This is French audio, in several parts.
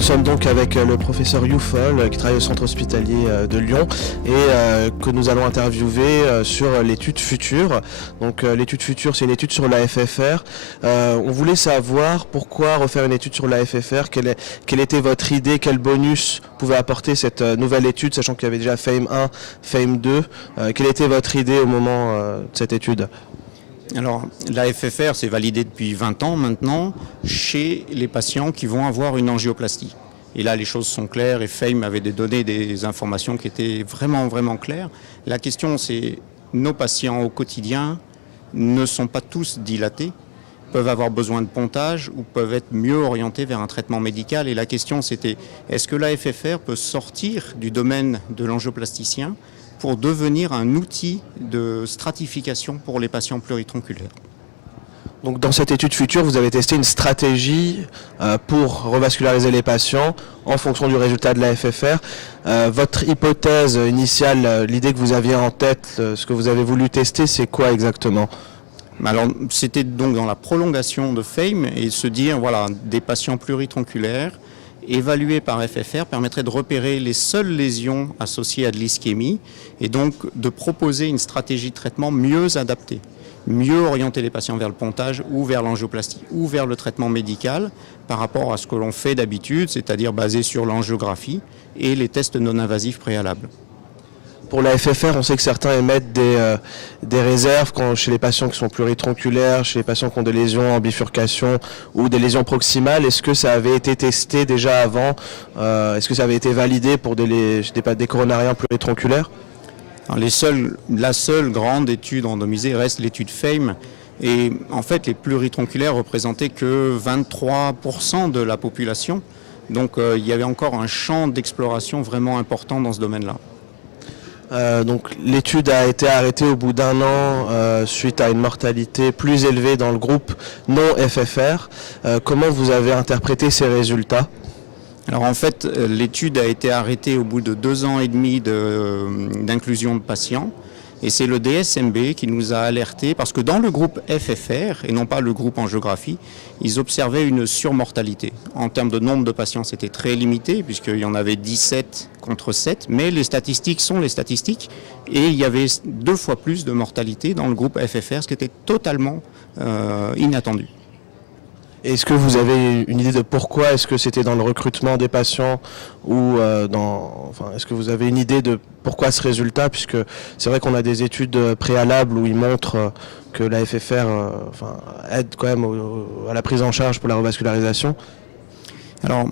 Nous sommes donc avec le professeur Youfol qui travaille au centre hospitalier de Lyon et que nous allons interviewer sur l'étude future. Donc l'étude future, c'est une étude sur la FFR. On voulait savoir pourquoi refaire une étude sur la FFR, quelle était votre idée, quel bonus pouvait apporter cette nouvelle étude, sachant qu'il y avait déjà FAME 1, FAME 2. Quelle était votre idée au moment de cette étude ? Alors, la FFR, c'est validé depuis 20 ans maintenant chez les patients qui vont avoir une angioplastie. Et là, les choses sont claires et FAME avait donné des informations qui étaient vraiment claires. La question, c'est nos patients au quotidien ne sont pas tous dilatés, peuvent avoir besoin de pontage ou peuvent être mieux orientés vers un traitement médical. Et la question, c'était, est-ce que la FFR peut sortir du domaine de l'angioplasticien pour devenir un outil de stratification pour les patients pluritronculaires. Donc dans cette étude future, vous avez testé une stratégie pour revasculariser les patients en fonction du résultat de la FFR. Votre hypothèse initiale, l'idée que vous aviez en tête, ce que vous avez voulu tester, c'est quoi exactement ? Alors, c'était donc dans la prolongation de FAME et se dire, voilà, des patients pluritronculaires évalués par FFR permettrait de repérer les seules lésions associées à de l'ischémie et donc de proposer une stratégie de traitement mieux adaptée, mieux orienter les patients vers le pontage ou vers l'angioplastie ou vers le traitement médical par rapport à ce que l'on fait d'habitude, c'est-à-dire basé sur l'angiographie et les tests non invasifs préalables. Pour la FFR, on sait que certains émettent des réserves chez les patients qui sont pluritronculaires, chez les patients qui ont des lésions en bifurcation ou des lésions proximales. Est-ce que ça avait été testé déjà avant ? Est-ce que ça avait été validé pour des coronariens pluritronculaires ? Alors la seule grande étude randomisée reste l'étude FAME. Et en fait, les pluritronculaires représentaient que 23% de la population. Donc il y avait encore un champ d'exploration vraiment important dans ce domaine-là. Donc l'étude a été arrêtée au bout d'un an suite à une mortalité plus élevée dans le groupe non FFR. Comment vous avez interprété ces résultats ? Alors en fait, l'étude a été arrêtée au bout de 2 ans et demi d'inclusion de patients. Et c'est le DSMB qui nous a alertés parce que dans le groupe FFR, et non pas le groupe angiographie, ils observaient une surmortalité. En termes de nombre de patients, c'était très limité puisqu'il y en avait 17 contre 7, mais les statistiques sont les statistiques et il y avait 2 fois plus de mortalité dans le groupe FFR, ce qui était totalement inattendu. Est-ce que vous avez une idée de pourquoi ? Est-ce que c'était dans le recrutement des patients ou est-ce que vous avez une idée de pourquoi ce résultat ? Puisque c'est vrai qu'on a des études préalables où ils montrent que la FFR aide quand même à la prise en charge pour la revascularisation. Alors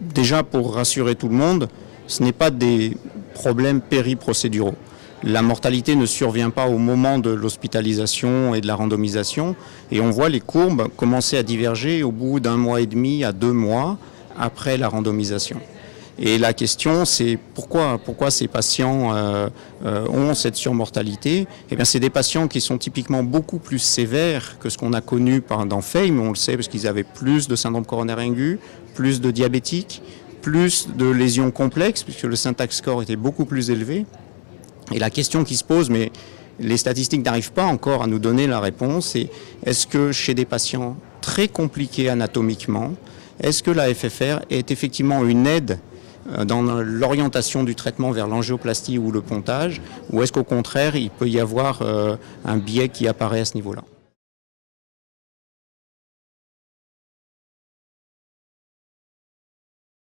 déjà pour rassurer tout le monde, ce n'est pas des problèmes périprocéduraux. La mortalité ne survient pas au moment de l'hospitalisation et de la randomisation et on voit les courbes commencer à diverger au bout d'1 mois et demi à 2 mois après la randomisation. Et la question c'est pourquoi ces patients ont cette surmortalité ? Eh bien c'est des patients qui sont typiquement beaucoup plus sévères que ce qu'on a connu dans FAME, on le sait parce qu'ils avaient plus de syndrome coronaire aigu, plus de diabétiques, plus de lésions complexes puisque le syntax score était beaucoup plus élevé. Et la question qui se pose, mais les statistiques n'arrivent pas encore à nous donner la réponse, c'est est-ce que chez des patients très compliqués anatomiquement, est-ce que la FFR est effectivement une aide dans l'orientation du traitement vers l'angioplastie ou le pontage, ou est-ce qu'au contraire, il peut y avoir un biais qui apparaît à ce niveau-là ?